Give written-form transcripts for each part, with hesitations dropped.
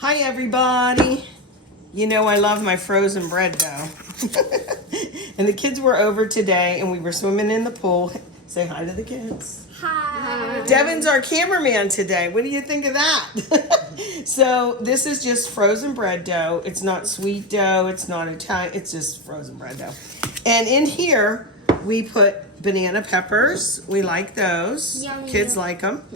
Hi everybody. You know I love my frozen bread dough. And the kids were over today and we were swimming in the pool. Say hi to the kids. Hi. Devyn's our cameraman today. What do you think of that? So this is just frozen bread dough. It's not sweet dough. It's not Italian. It's just frozen bread dough. And in here we put banana peppers. We like those. Yummy. Kids like them.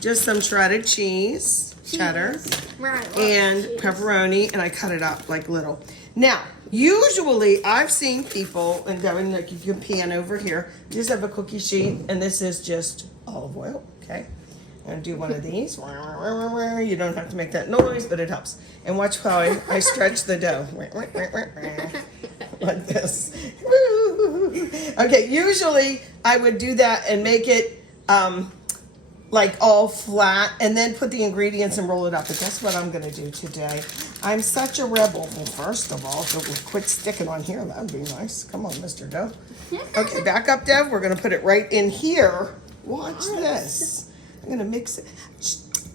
Just some shredded cheese, cheddar, Right. and pepperoni, and I cut it up like little. Now, usually I've seen people, and Devyn, like you can pan over here, just have a cookie sheet, and this is just olive oil, okay? I'm gonna do one of these. You don't have to make that noise, but it helps. And watch how I stretch the dough. Like this. Okay, usually I would do that and make it like all flat and then put the ingredients and roll it up. But that's what I'm gonna do today. I'm such a rebel. Well, first of all, if it would quit sticking on here, that'd be nice. Come on, Mr. Dough. Okay, back up, Dev. We're gonna put it right in here. Watch this. I'm gonna mix it.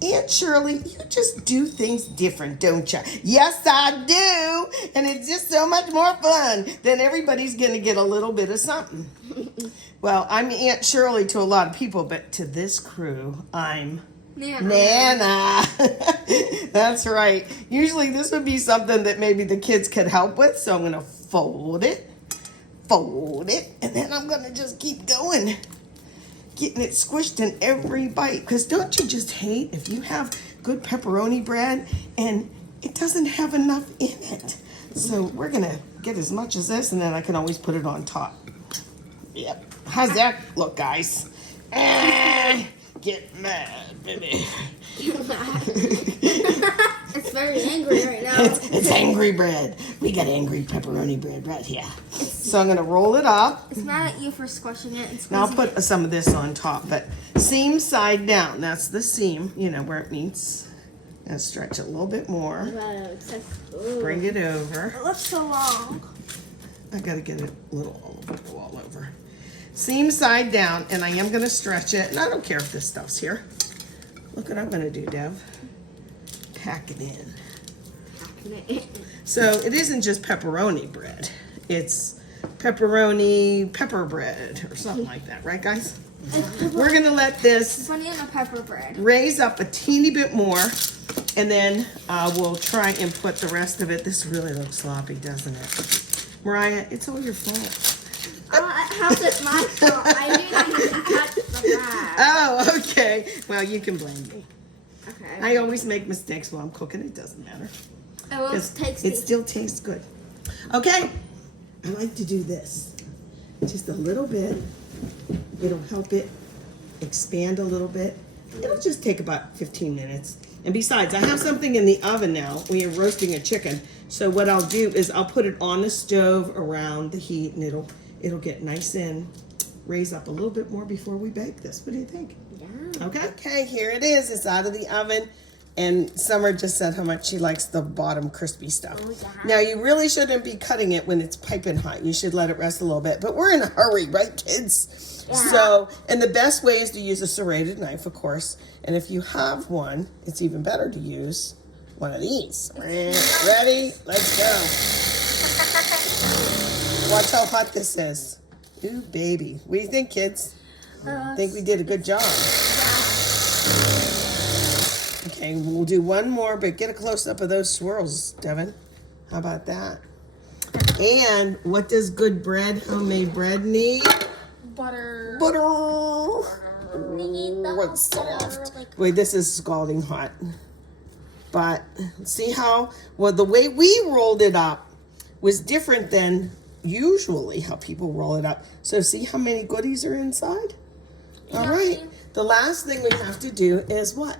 Aunt Shirley, you just do things different, don't you? Yes, I do. And it's just so much more fun. Then everybody's gonna get a little bit of something. Well, I'm Aunt Shirley to a lot of people, but to this crew, I'm Nana. That's right. Usually this would be something that maybe the kids could help with, so I'm gonna fold it, and then I'm gonna just keep going. Getting it squished in every bite. Because don't you just hate if you have good pepperoni bread and it doesn't have enough in it? So we're going to get as much as this and then I can always put it on top. Yep. How's that look, guys? Get mad, baby. It's very angry right now. It's angry bread. We got angry pepperoni bread right here. So I'm going to roll it up. It's mad at you for squishing it and squeezing Now I'll put it. some of this on top, but seam side down. That's the seam, you know, where it meets. And stretch it a little bit more. Bring it over. It looks so long. I gotta get it a little all over. Seam side down, and I am gonna stretch it, and I don't care if this stuff's here. Look what I'm gonna do, Dev. Pack it in. So it isn't just pepperoni bread. It's pepperoni pepper bread or something like that, right guys? We're gonna let this Banana pepper bread. raise up a teeny bit more, and then we'll try and put the rest of it. This really looks sloppy, doesn't it? Mariah, it's all your fault. How's it my fault? I didn't cut the bread. Oh, okay. Well, you can blame me. Okay. I always make mistakes while I'm cooking. It doesn't matter. It looks tasty. It still tastes good. Okay. I like to do this. Just a little bit. It'll help it expand a little bit. It'll just take about 15 minutes. And besides, I have something in the oven now. We are roasting a chicken. So what I'll do is I'll put it on the stove around the heat, and it'll get nice and raise up a little bit more before we bake this. What do you think? Yeah. Okay, here it is. It's out of the oven. And Summer just said how much she likes the bottom crispy stuff. Oh, yeah. Now, you really shouldn't be cutting it when it's piping hot. You should let it rest a little bit. But we're in a hurry, right, kids? Yeah. So, and the best way is to use a serrated knife, of course. And if you have one, it's even better to use one of these. Ready? Let's go. Watch how hot this is. Ooh, baby. What do you think, kids? Think we did a good job. Okay, we'll do one more, but get a close-up of those swirls, Devyn. How about that? And what does good bread, homemade bread need? Butter. Butter. What's soft? Wait, this is scalding hot. But see how, well, the way we rolled it up was different than usually how people roll it up. So see how many goodies are inside? All right. The last thing we have to do is what?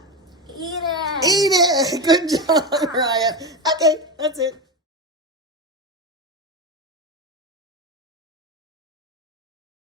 Eat it. Eat it. Good job, Mariah. Okay, that's it.